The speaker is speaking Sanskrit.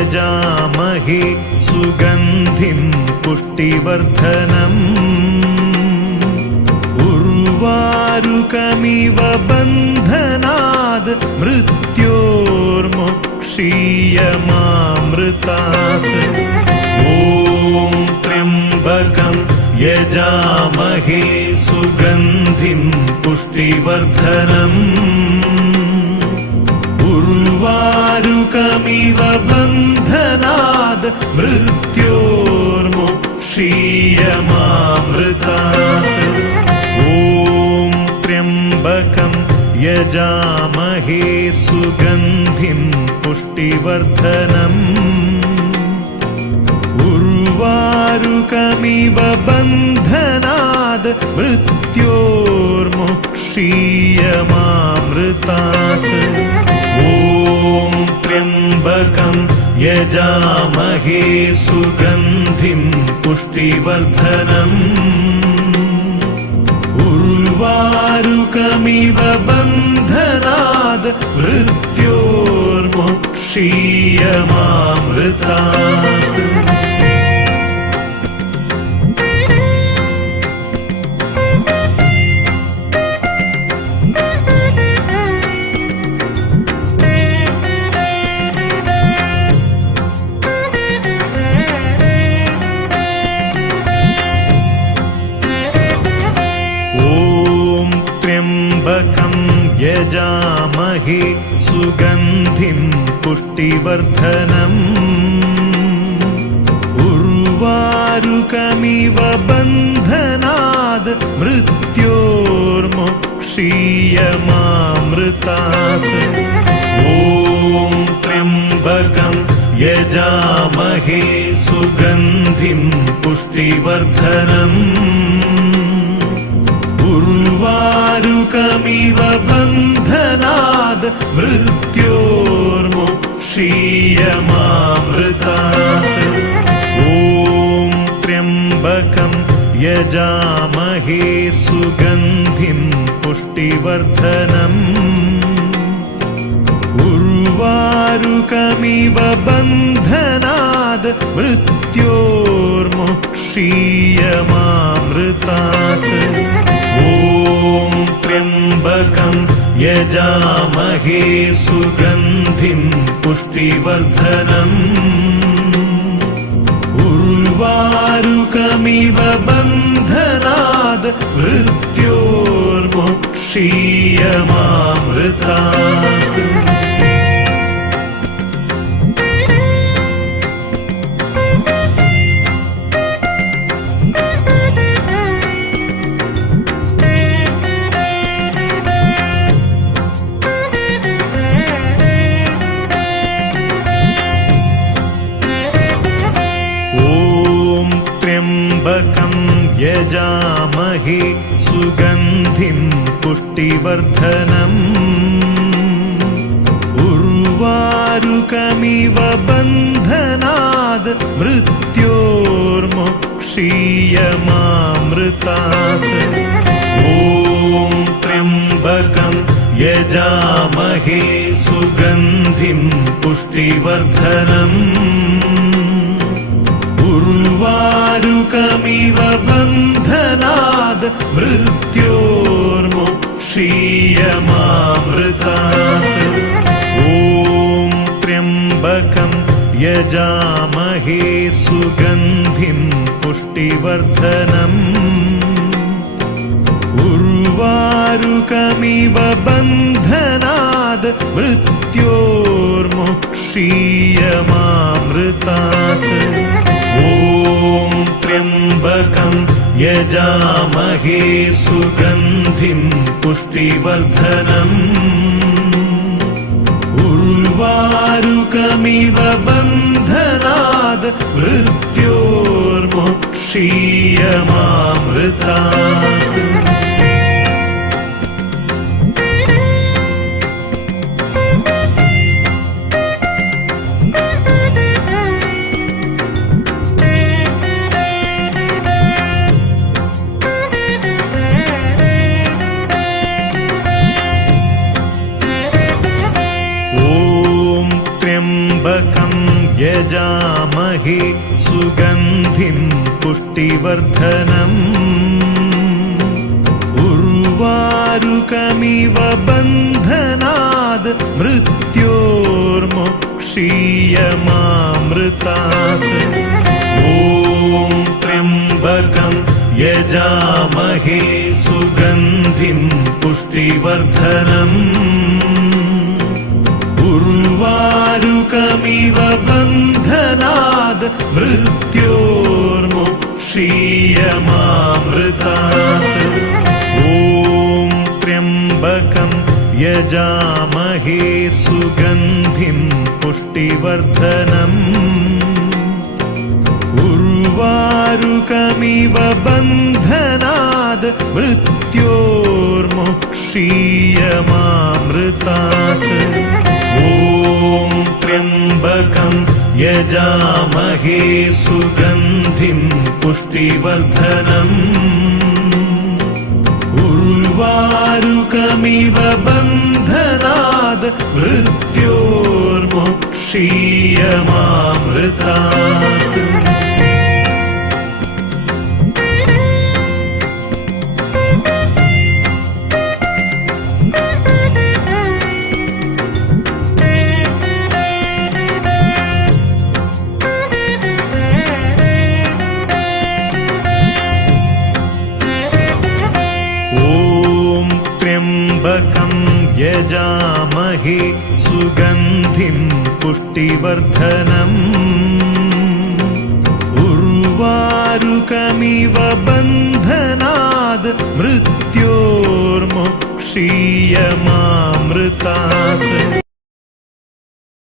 यजामहे सुगन्धिम् पुष्टिवर्धनम्। उर्वारुकमिव बन्धनाद् मृत्योर्मुक्षीयमामृतात्। ॐ त्र्यम्बकम् यजामहे सुगन्धिम् पुष्टिवर्धनम् उर्वारुकमिव बन्धनाद् मृत्योर्मुक्षीयमामृतात्। ॐ त्र्यम्बकम् यजामहे सुगन्धिम् पुष्टिवर्धनम्। उर्वारुकमिव बन्धनाद् मृत्योर्मुक्षीयमामृतात् त्र्यम्बकम् यजामहे सुगन्धिम् पुष्टिवर्धनम्। उर्वारुकमिव बन्धनाद् मृत्योर्मुक्षीयमामृतात् यजामहे सुगन्धिम् पुष्टिवर्धनम्। उर्वारुकमिव बन्धनाद् मृत्योर्मुक्षीयमामृतात्। ॐ त्र्यम्बकम् यजामहे सुगन्धिम् पुष्टिवर्धनम् बन्धनाद् मृत्योर्मुक्षीयमामृतात्। ॐ त्र्यम्बकम् यजामहे सुगन्धिम् पुष्टिवर्धनम्। उर्वारुकमिव बन्धनाद् मृत्योर्मुक्षीयमामृतात् यजामहे सुगन्धिम् पुष्टिवर्धनम्। उर्वारुकमिव बन्धनाद् मृत्योर्मुक्षीयमामृतात् यजामहे सुगन्धिम् पुष्टिवर्धनम्। उर्वारुकमिव बन्धनाद् मृत्योर्मुक्षीयमामृतात्। ॐ त्र्यम्बकम् यजामहे सुगन्धिम् पुष्टिवर्धनम् उर्वारुकमिव बन्धनाद् मृत्योर्मुक्षीयमामृतात्। ॐ त्र्यम्बकम् यजामहे सुगन्धिम् पुष्टिवर्धनम्। उर्वारुकमिव बन्धनाद् मृत्योर्मुक्षीयमामृतात् यजामहे सुगन्धिम् पुष्टिवर्धनम्। उर्वारुकमिव बन्धनाद् मृत्योर्मुक्षीयमामृतात् यजामहे सुगन्धिम् पुष्टिवर्धनम्। उर्वारुकमिव बन्धनाद् मृत्योर्मुक्षीयमामृतात्। ॐ त्र्यम्बकम् यजामहे सुगन्धिम् पुष्टिवर्धनम्। उर्वारुकमिव मृत्योर्मुक्षीयमामृतात्। ॐ त्र्यम्बकम् यजामहे सुगन्धिम् पुष्टिवर्धनम्। उर्वारुकमिव बन्धनाद् मृत्योर्मुक्षीयमामृतात् त्र्यम्बकम् यजामहे सुगन्धिम् पुष्टिवर्धनम्। उर्वारुकमिव बन्धनाद् मृत्योर्मुक्षीयमामृतात् पुष्टिवर्धनम्। उर्वारुकमिव बन्धनाद् मृत्योर्मुक्षीयमामृतात्